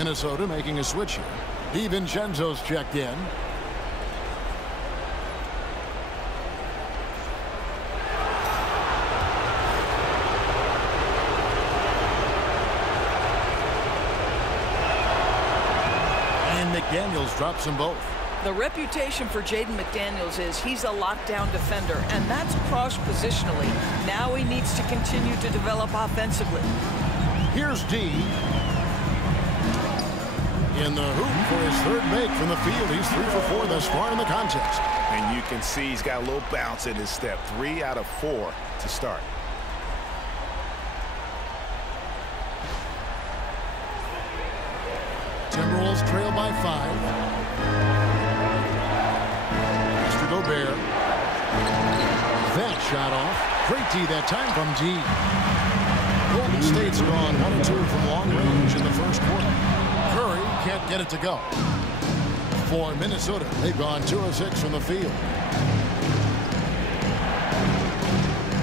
Minnesota making a switch here. DiVincenzo's checked in. And McDaniels drops them both. The reputation for Jaden McDaniels is he's a lockdown defender, and that's cross-positionally. Now he needs to continue to develop offensively. Here's D. In the hoop for his third make from the field. He's 3 for 4 thus far in the contest. And you can see he's got a little bounce in his step. 3 out of 4 to start. Timberwolves trail by 5. Mr. Gobert. That shot off. Great D that time from D. Golden State's gone 1 and 2 from long range in the first quarter. Curry can't get it to go. For Minnesota, they've gone 2 of 6 from the field.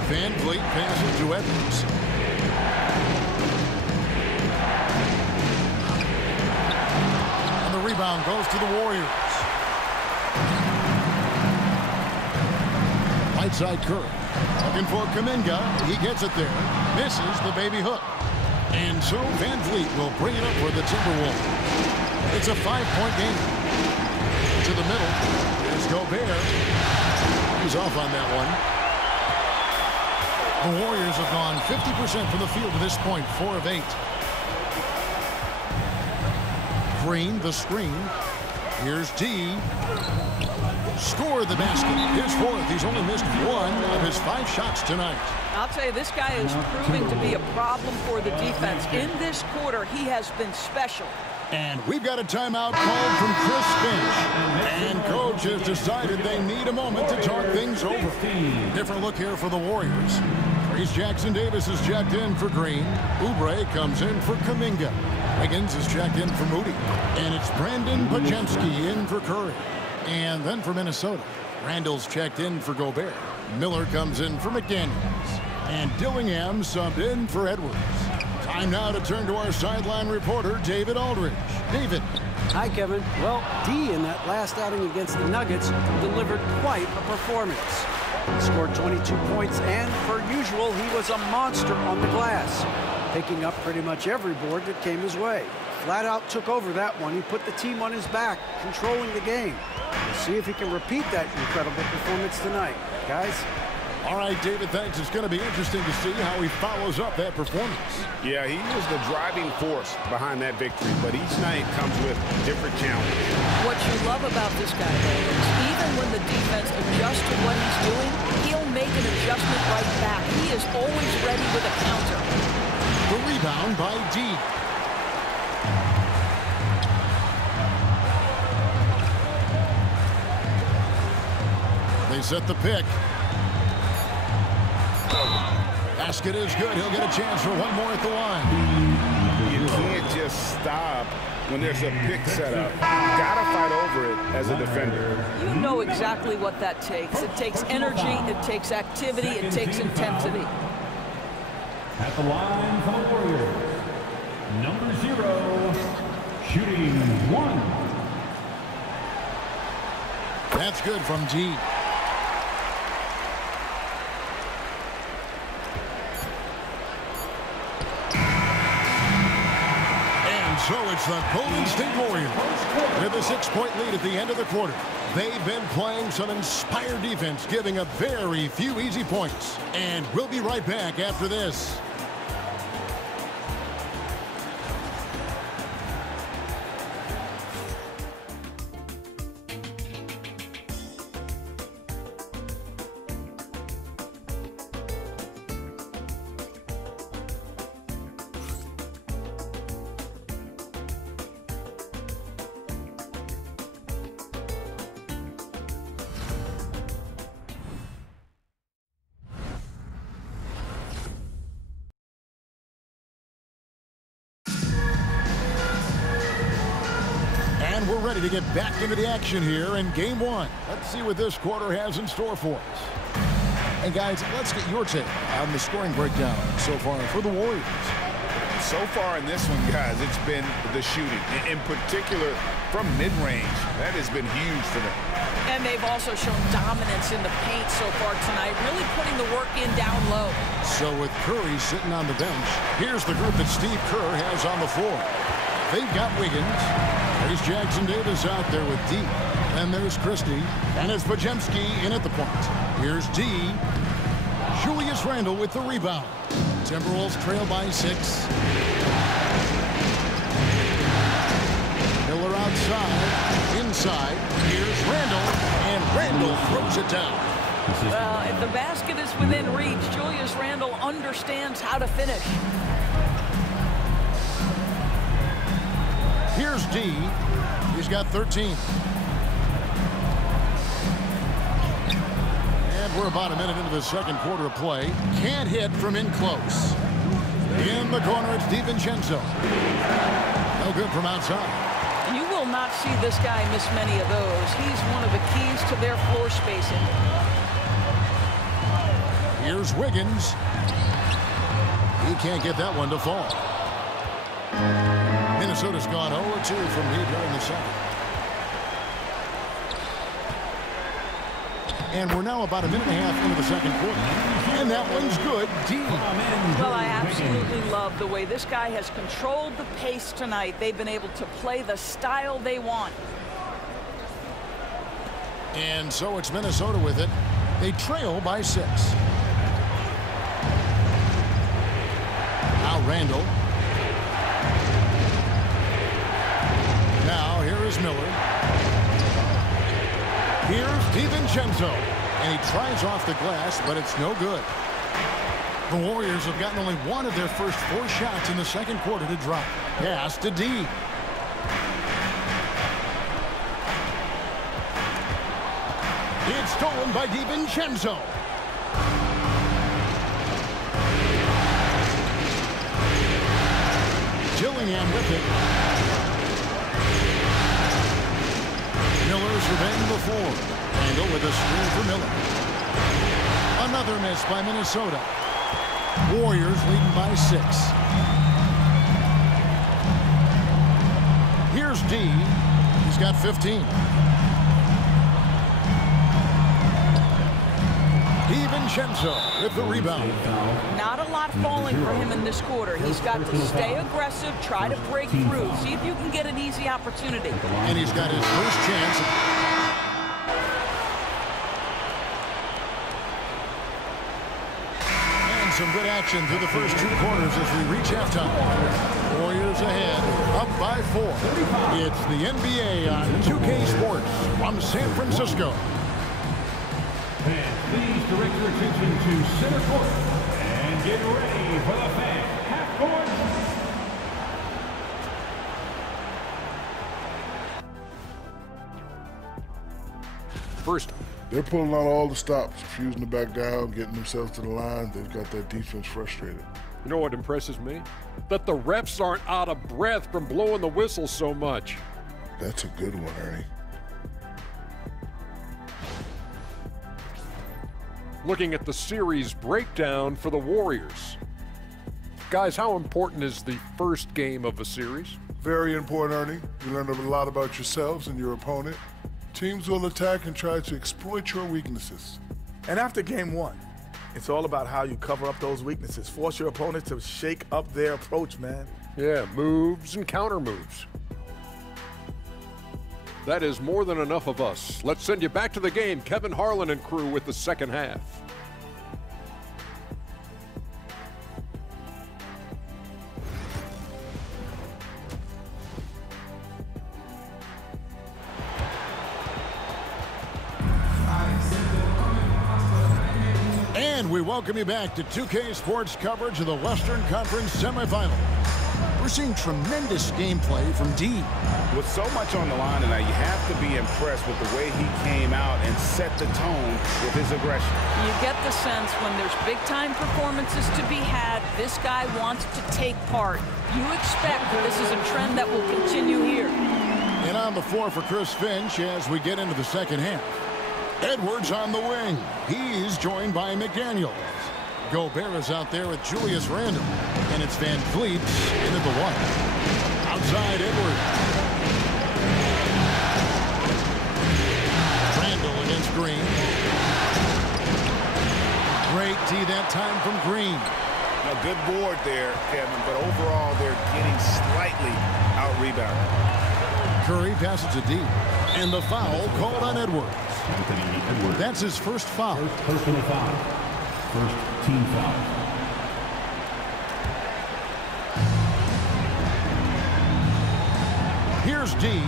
Van Vliet passes to Edwards. And the rebound goes to the Warriors. Right side Curry. Looking for Kuminga. He gets it there. Misses the baby hook. And so Van Vliet will bring it up for the Timberwolves. It's a 5-point game. To the middle. There's Gobert. He's off on that one. The Warriors have gone 50% from the field to this point. 4 of 8. Green, the screen. Here's D. Scored the basket. His 4th. He's only missed 1 of his 5 shots tonight. I'll tell you, this guy is proving to be a problem for the defense. In this quarter, he has been special. And we've got a timeout called from Chris Finch. And coach has decided they need a moment to talk things over. Different look here for the Warriors. Reese Jackson-Davis is checked in for Green. Oubre comes in for Kuminga. Wiggins is checked in for Moody. And it's Brandon Pajemski in for Curry. And then for Minnesota, Randall's checked in for Gobert. Miller comes in for McDaniels. And Dillingham subbed in for Edwards. Time now to turn to our sideline reporter, David Aldridge. David. Hi, Kevin. Well, D in that last outing against the Nuggets delivered quite a performance. He scored 22 points, and per usual, he was a monster on the glass, picking up pretty much every board that came his way. Flat out took over that one. He put the team on his back, controlling the game. We'll see if he can repeat that incredible performance tonight. Guys? All right, David, thanks. It's going to be interesting to see how he follows up that performance. Yeah, he was the driving force behind that victory, but each night comes with different challenges. What you love about this guy, though, is even when the defense adjusts to what he's doing, he'll make an adjustment right back. He is always ready with a counter. The rebound by D. They set the pick. Basket is good. He'll get a chance for one more at the line. You can't just stop when there's a pick set up. Gotta fight over it as a defender. You know exactly what that takes. It takes energy, it takes activity, it takes intensity. At the line for the Warriors, number 0, shooting 1. That's good from D. So it's the Golden State Warriors with a 6-point lead at the end of the quarter. They've been playing some inspired defense, giving up very few easy points. And we'll be right back after this. And we're ready to get back into the action here in Game 1. Let's see what this quarter has in store for us. And guys, let's get your take on the scoring breakdown so far for the Warriors. So far in this one, guys, it's been the shooting. In particular, from mid-range. That has been huge for them. And they've also shown dominance in the paint so far tonight, really putting the work in down low. So with Curry sitting on the bench, here's the group that Steve Kerr has on the floor. They've got Wiggins. There's Jackson Davis out there with D. And there's Christie. And it's Podziemski in at the point. Here's D. Julius Randle with the rebound. Timberwolves trail by 6. Miller outside. Inside. Here's Randle. And Randle throws it down. Well, if the basket is within reach, Julius Randle understands how to finish. Here's D. He's got 13. And we're about a minute into the second quarter of play. Can't hit from in close. In the corner, it's DiVincenzo. No good from outside. You will not see this guy miss many of those. He's one of the keys to their floor spacing. Here's Wiggins. He can't get that one to fall. Minnesota's gone 0-2 from lead here in the second. And we're now about a minute and a half into the second quarter. And that one's good. D. Well, I absolutely love the way this guy has controlled the pace tonight. They've been able to play the style they want. And so it's Minnesota with it. They trail by 6. Now Randle. Now here is Miller. Here's DiVincenzo. And he tries off the glass, but it's no good. The Warriors have gotten only one of their first 4 shots in the second quarter to drop. Pass to D. It's stolen by DiVincenzo. Gillingham with it. Miller's revenge before. Randle with a screen for Miller. Another miss by Minnesota. Warriors leading by 6. Here's D. He's got 15. DiVincenzo with the rebound. Not a lot falling for him in this quarter. He's got to stay aggressive, try to break through, see if you can get an easy opportunity. And he's got his first chance. And some good action through the first 2 quarters as we reach halftime. Warriors ahead, up by 4. It's the NBA on 2K Sports from San Francisco. And please direct your attention to center court and get ready for the fan half court. First, they're pulling out all the stops, refusing to back down, getting themselves to the line. They've got that defense frustrated. you know what impresses me? That the refs aren't out of breath from blowing the whistle so much. That's a good one, Ernie. Looking at the series breakdown for the Warriors. Guys, how important is the first game of a series? Very important, Ernie. You learn a lot about yourselves and your opponent. Teams will attack and try to exploit your weaknesses. And after game one, it's all about how you cover up those weaknesses. Force your opponent to shake up their approach, man. Yeah, moves and counter moves. That is more than enough of us. Let's send you back to the game. Kevin Harlan and crew with the second half. And we welcome you back to 2K Sports coverage of the Western Conference semifinal. We're seeing tremendous gameplay from D. With so much on the line tonight, you have to be impressed with the way he came out and set the tone with his aggression. You get the sense when there's big-time performances to be had, this guy wants to take part. You expect that this is a trend that will continue here. And on the floor for Chris Finch as we get into the second half. Edwards on the wing. He's joined by McDaniels. Gobert is out there with Julius Randle. And it's Van Vliet into the one. Outside Edwards. Randle against Green. Great D that time from Green. A good board there, Kevin, but overall they're getting slightly out-rebounded. Curry passes to D. And the foul called on Edwards. That's his first foul. First personal foul. First team foul. Here's D.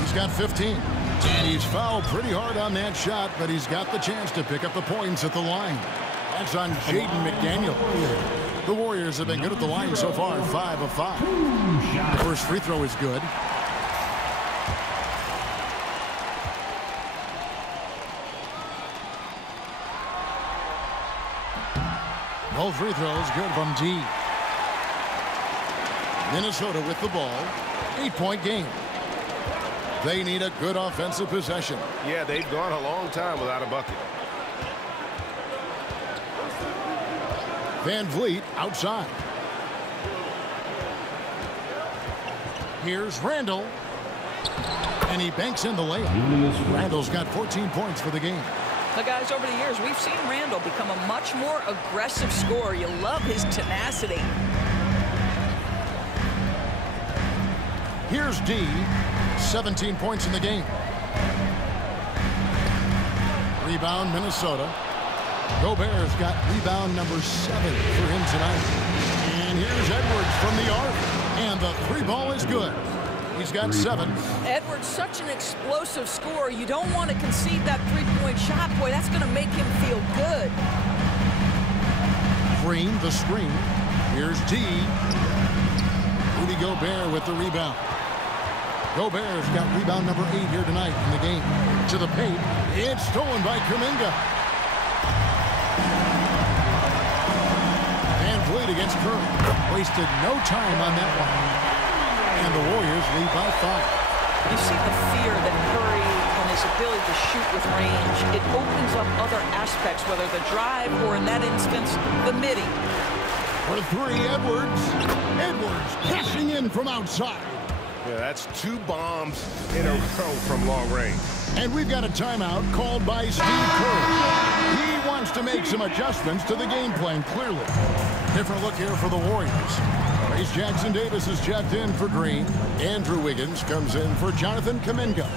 He's got 15. And he's fouled pretty hard on that shot, but he's got the chance to pick up the points at the line. That's on Jaden McDaniel. The Warriors have been good at the line so far, 5 of 5. The first free throw is good. Both free throws good from D. Minnesota with the ball. 8-point game. They need a good offensive possession. Yeah, they've gone a long time without a bucket. Van Vliet outside. Here's Randle. And he banks in the layup. Randle's got 14 points for the game. Now, guys, over the years, we've seen Randle become a much more aggressive scorer. You love his tenacity. Here's D. 17 points in the game. Rebound, Minnesota. Gobert's got rebound number 7 for him tonight. And here's Edwards from the arc. And the three ball is good. He's got 7. Edwards, such an explosive scorer. You don't want to concede that three-point shot. Boy, that's going to make him feel good. Green, the screen. Here's D. Rudy Gobert with the rebound. Gobert's got rebound number 8 here tonight in the game. To the paint. It's stolen by Kuminga. Van Vliet against Curry. Wasted no time on that one. And the Warriors lead by 5. You see the fear that Curry and his ability to shoot with range. It opens up other aspects, whether the drive or, in that instance, the midi. For 3, Edwards. Edwards cashing in from outside. Yeah, that's 2 bombs in a row from long range. And we've got a timeout called by Steve Kerr. He wants to make some adjustments to the game plan, clearly. Different look here for the Warriors. Trace Jackson-Davis is checked in for Green. Andrew Wiggins comes in for Jonathan Kuminga.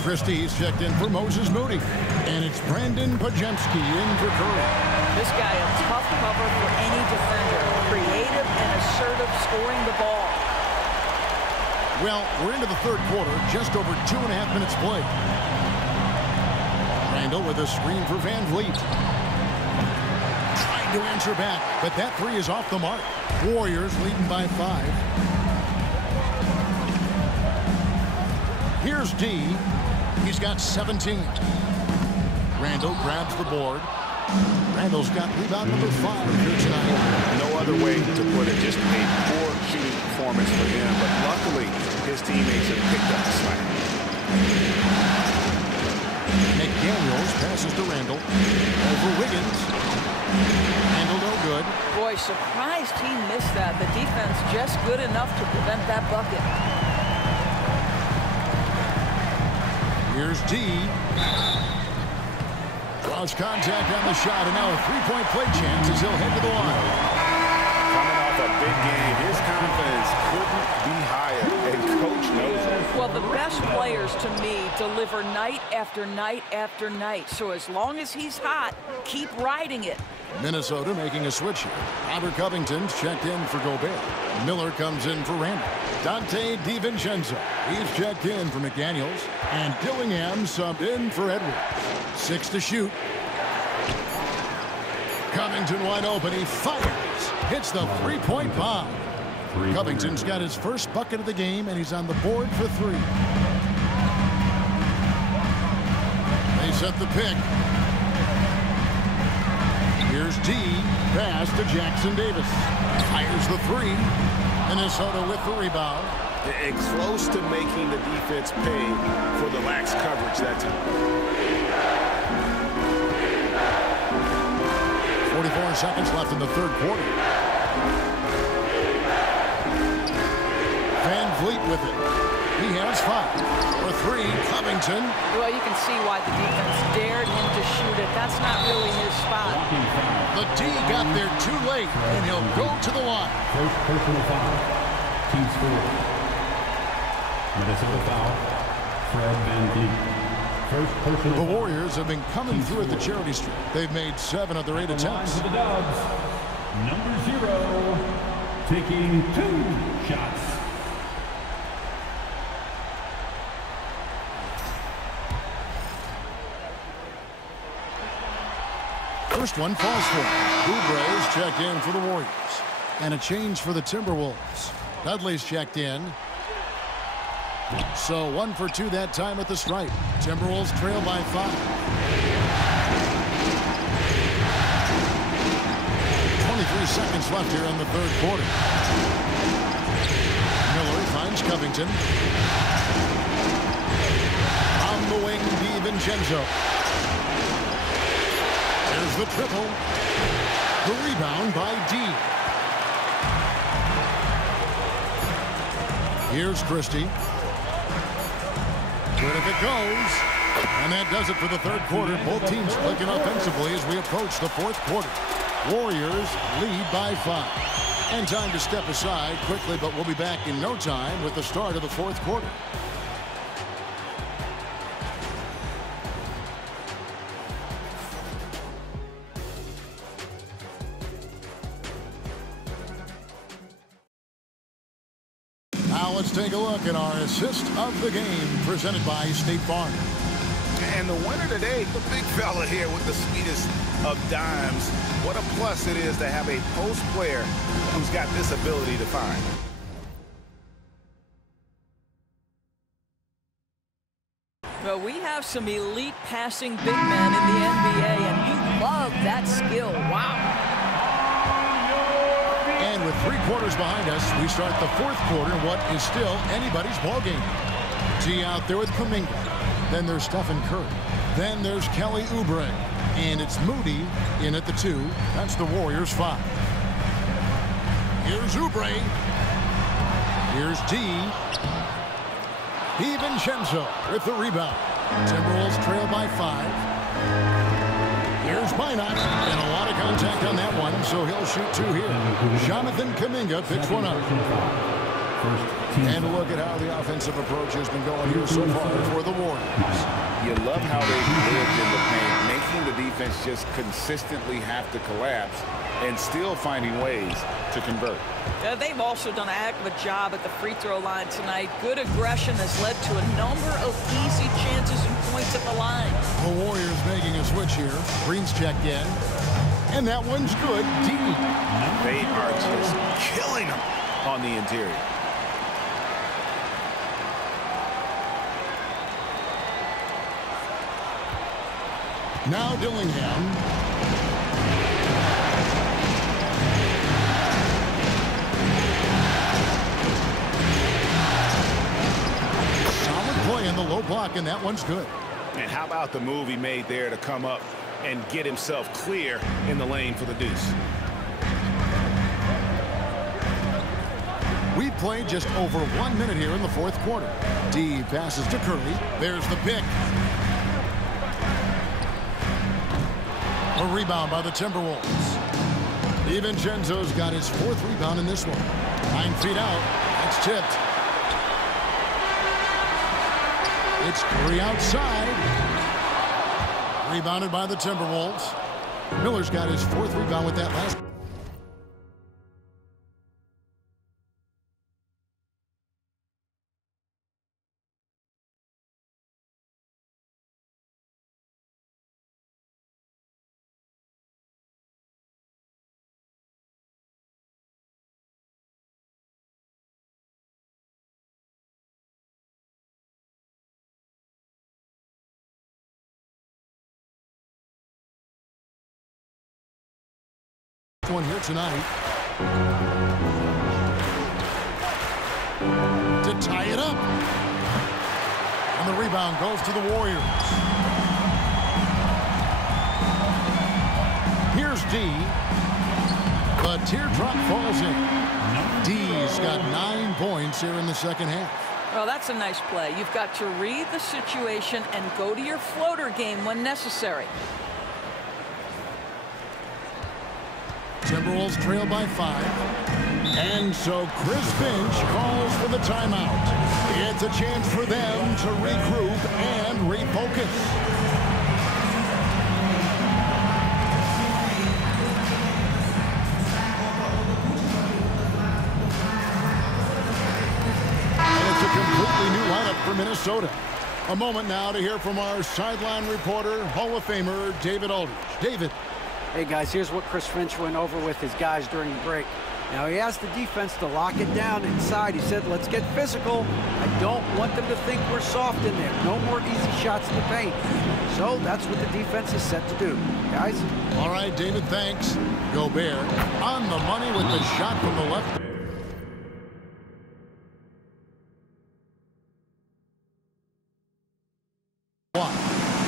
Christie's checked in for Moses Moody. And it's Brandon Pajemski in for Curry. This guy a tough cover for any defender. Creative and assertive scoring the ball. Well, we're into the third quarter, just over 2.5 minutes played. Randle with a screen for Van Vliet. Trying to answer back, but that 3 is off the mark. Warriors leading by 5. Here's D. He's got 17. Randle grabs the board. Randle's got rebound number 5 here tonight. No other way to put it, just a poor shooting performance for him, but luckily his teammates have picked up the slack. McDaniels passes to Randle. Over Wiggins. Randle no good. Boy, surprised he missed that. The defense just good enough to prevent that bucket. Here's D. Draws contact on the shot, and now a three-point play chance as he'll head to the line. Coming off a big game, his confidence couldn't be higher, and coach knows it. Well, the best players, to me, deliver night after night after night. So as long as he's hot, keep riding it. Minnesota making a switch here. Robert Covington's checked in for Gobert. Miller comes in for Randle. Dante DiVincenzo. He's checked in for McDaniels. And Dillingham subbed in for Edwards. 6 to shoot. Covington wide open. He fires. Hits the three-point bomb. Covington's got his first bucket of the game, and he's on the board for 3. They set the pick. Here's D. Pass to Jackson-Davis. Fires the 3. Minnesota with the rebound. It's close to making the defense pay for the lax coverage that time. 24 seconds left in the third quarter. Van Vliet with it. He has 5. For 3, Covington. Well, you can see why the defense dared him to shoot it. That's not really his spot. The D got there too late, and he'll go to the line. First personal foul. Team score. Minnesota foul. Fred Van Vliet. First personal The foul. Warriors have been coming through at the charity strip. They've made 7 of their 8 Line attempts. for the Dubs. Number 0. Taking 2 shots. First one falls for him. Oubre's checked in for the Warriors. And a change for the Timberwolves. Dudley's checked in. So 1 for 2 that time at the stripe. Timberwolves trail by 5. 23 seconds left here in the third quarter. Miller finds Covington. On the wing, DiVincenzo. There's the triple. The rebound by D. Here's Christie. Good if it goes. And that does it for the third quarter. Both teams clicking offensively as we approach the fourth quarter. Warriors lead by 5. And time to step aside quickly, but we'll be back in no time with the start of the fourth quarter. Now let's take a look at our assist of the game presented by State Farm. And the winner today, the big fella here with the sweetest of dimes. What a plus it is to have a post player who's got this ability to find. Well, we have some elite passing big men in the NBA, and you love that skill. Wow. And with 3 quarters behind us, we start the fourth quarter in what is still anybody's ballgame. G out there with Kuminga. Then there's Stephen Curry. Then there's Kelly Oubre. And it's Moody in at the 2. That's the Warriors' 5. Here's Oubre. Here's D. DiVincenzo with the rebound. Timberwolves trail by 5. Here's Minot, and a lot of contact on that one, so he'll shoot 2 here. Jonathan Kuminga picks one up. And look at how the offensive approach has been going here so far for the Warriors. You love how they've lived in the paint, making the defense just consistently have to collapse and still finding ways to convert. They've also done a heck of a job at the free throw line tonight. Good aggression has led to a number of easy chances and points at the line. The Warriors making a switch here. Green's checked in. And that one's good. Deep. They are just killing them on the interior. Now Dillingham. Solid play in the low block, and that one's good. And how about the move he made there to come up and get himself clear in the lane for the deuce? We played just over 1 minute here in the fourth quarter. D passes to Curry. There's the pick. A rebound by the Timberwolves. DiVincenzo's got his 4th rebound in this one. 9 feet out. That's tipped. It's Curry outside. Rebounded by the Timberwolves. Miller's got his 4th rebound with that last. One here tonight to tie it up, and the rebound goes to the Warriors. Here's D. The teardrop falls in. D's got 9 points here in the second half. Well, that's a nice play. You've got to read the situation and go to your floater game when necessary. Timberwolves trail by 5. And so Chris Finch calls for the timeout. It's a chance for them to regroup and refocus. Completely new lineup for Minnesota. A moment now to hear from our sideline reporter, Hall of Famer David Aldridge. David. Hey, guys, here's what Chris Finch went over with his guys during the break. Now, he asked the defense to lock it down inside. He said, let's get physical. I don't want them to think we're soft in there. No more easy shots in the paint. So that's what the defense is set to do. Guys? All right, David, thanks. Gobert on the money with the shot from the left.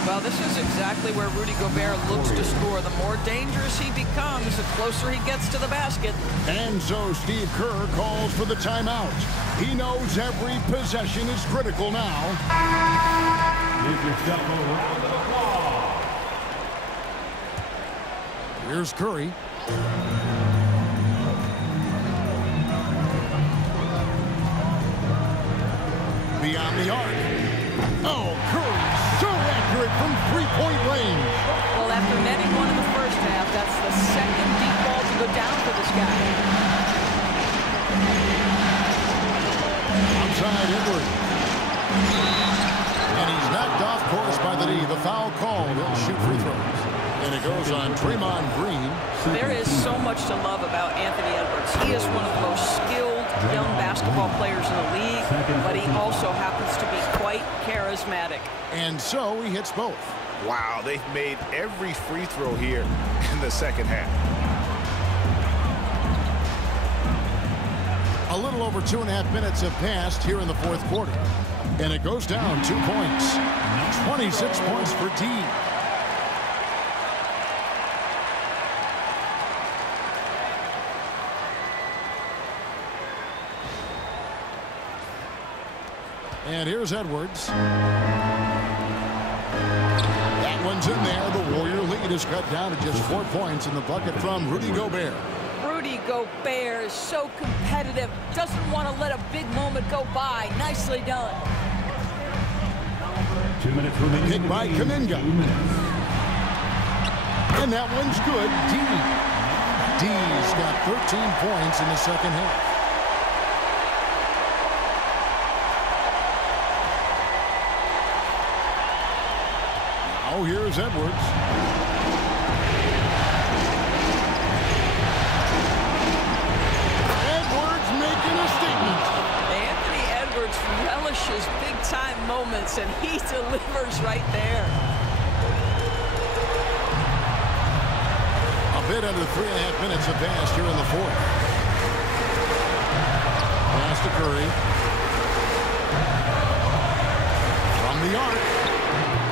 Well, this is exactly where Rudy Gobert looks to score. The more dangerous he becomes, the closer he gets to the basket. And so Steve Kerr calls for the timeout. He knows every possession is critical now. Give yourself a round of applause. Here's Curry. Beyond the arc. Oh, Curry, so accurate from three-point range. Well, after netting one in the first half, that's the second deep ball to go down for this guy. Outside Edwards. And he's knocked off course by the knee. The foul called. He'll shoot free throws. And it goes on Draymond Green. There is so much to love about Anthony Edwards. He is one of the most skilled young basketball players in the league, but he also happens to be quite charismatic. And so he hits both. Wow, they've made every free throw here in the second half. A little over 2.5 minutes have passed here in the fourth quarter. And it goes down 2 points. 26 points for D. And here's Edwards. That one's in there. The Warrior lead is cut down to just 4 points in the bucket from Rudy Gobert. Rudy Gobert is so competitive. Doesn't want to let a big moment go by. Nicely done. 2 minutes remaining. Hit by Kuminga. And that one's good. D's got 13 points in the second half. Oh, here's Edwards. Edwards making a statement. Anthony Edwards relishes big-time moments, and he delivers right there. A bit under 3.5 minutes have passed here in the fourth. Pass to Curry. From the arc.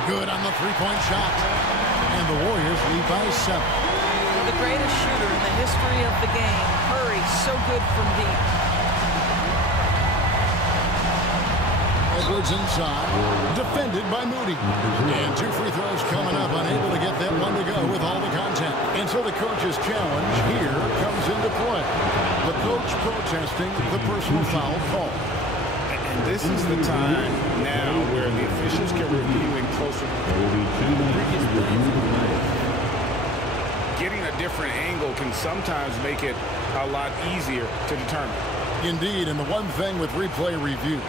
Good on the three-point shot. And the Warriors lead by 7. The greatest shooter in the history of the game. Curry, so good from deep. Edwards inside. Defended by Moody. And 2 free throws coming up. Unable to get that one to go with all the content. And so the coach's challenge here comes into play. The coach protesting the personal foul call. And this is the time now where the officials can review in closer. Getting a different angle can sometimes make it a lot easier to determine. Indeed, and the one thing with replay review.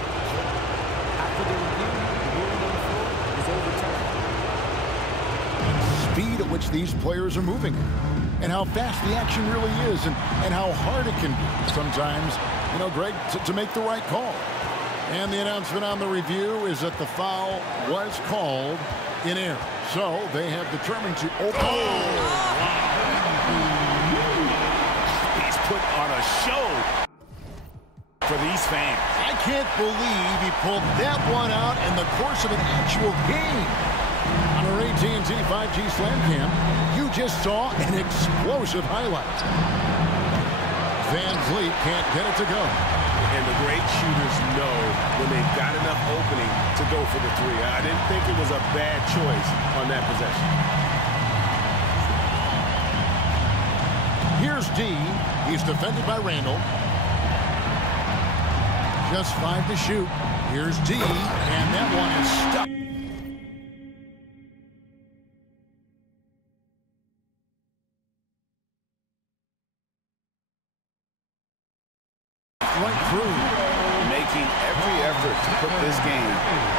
After the review, the ruling on the floor is overturned. Speed at which these players are moving. And how fast the action really is. And how hard it can be sometimes, you know, Greg, to make the right call. And the announcement on the review is that the foul was called in error. So they have determined to open. He's put on a show for these fans. I can't believe he pulled that one out in the course of an actual game. On our AT&T 5G Slam Cam, you just saw an explosive highlight. Van Vliet can't get it to go. And the great shooters know when they've got enough opening to go for the three. I didn't think it was a bad choice on that possession. Here's D. He's defended by Randall. Just 5 to shoot. Here's D. And that one is stuck. Right through. Making every effort to put this game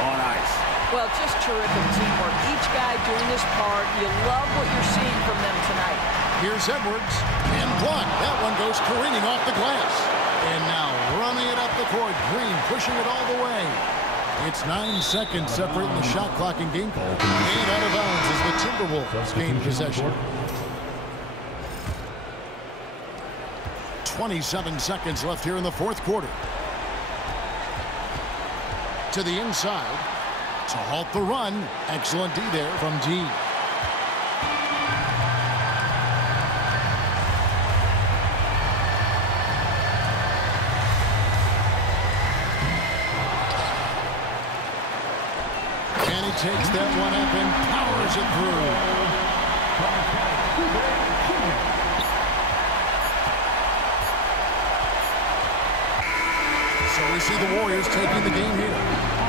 on ice. Well, just terrific teamwork. Each guy doing his part. You love what you're seeing from them tonight. Here's Edwards. And blocked. That one goes careening off the glass. And now running it up the court. Green pushing it all the way. It's 9 seconds separating the shot clock and game clock. And out of bounds as the Timberwolves gain possession. 27 seconds left here in the fourth quarter. To the inside to halt the run. Excellent D there from D. And he takes that one up and powers it through. So we see the Warriors taking the game here.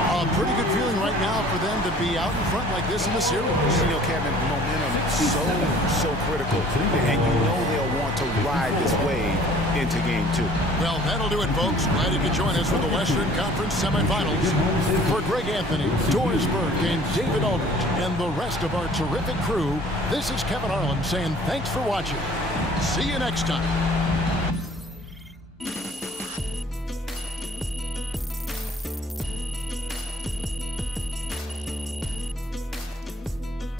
A pretty good feeling right now for them to be out in front like this in the series. You know, Kevin, momentum is so critical. And you know they'll want to ride this wave into game 2. Well, that'll do it, folks. Glad you could join us for the Western Conference semifinals. For Greg Anthony, Doris Burke, and David Aldridge, and the rest of our terrific crew, this is Kevin Harlan saying thanks for watching. See you next time.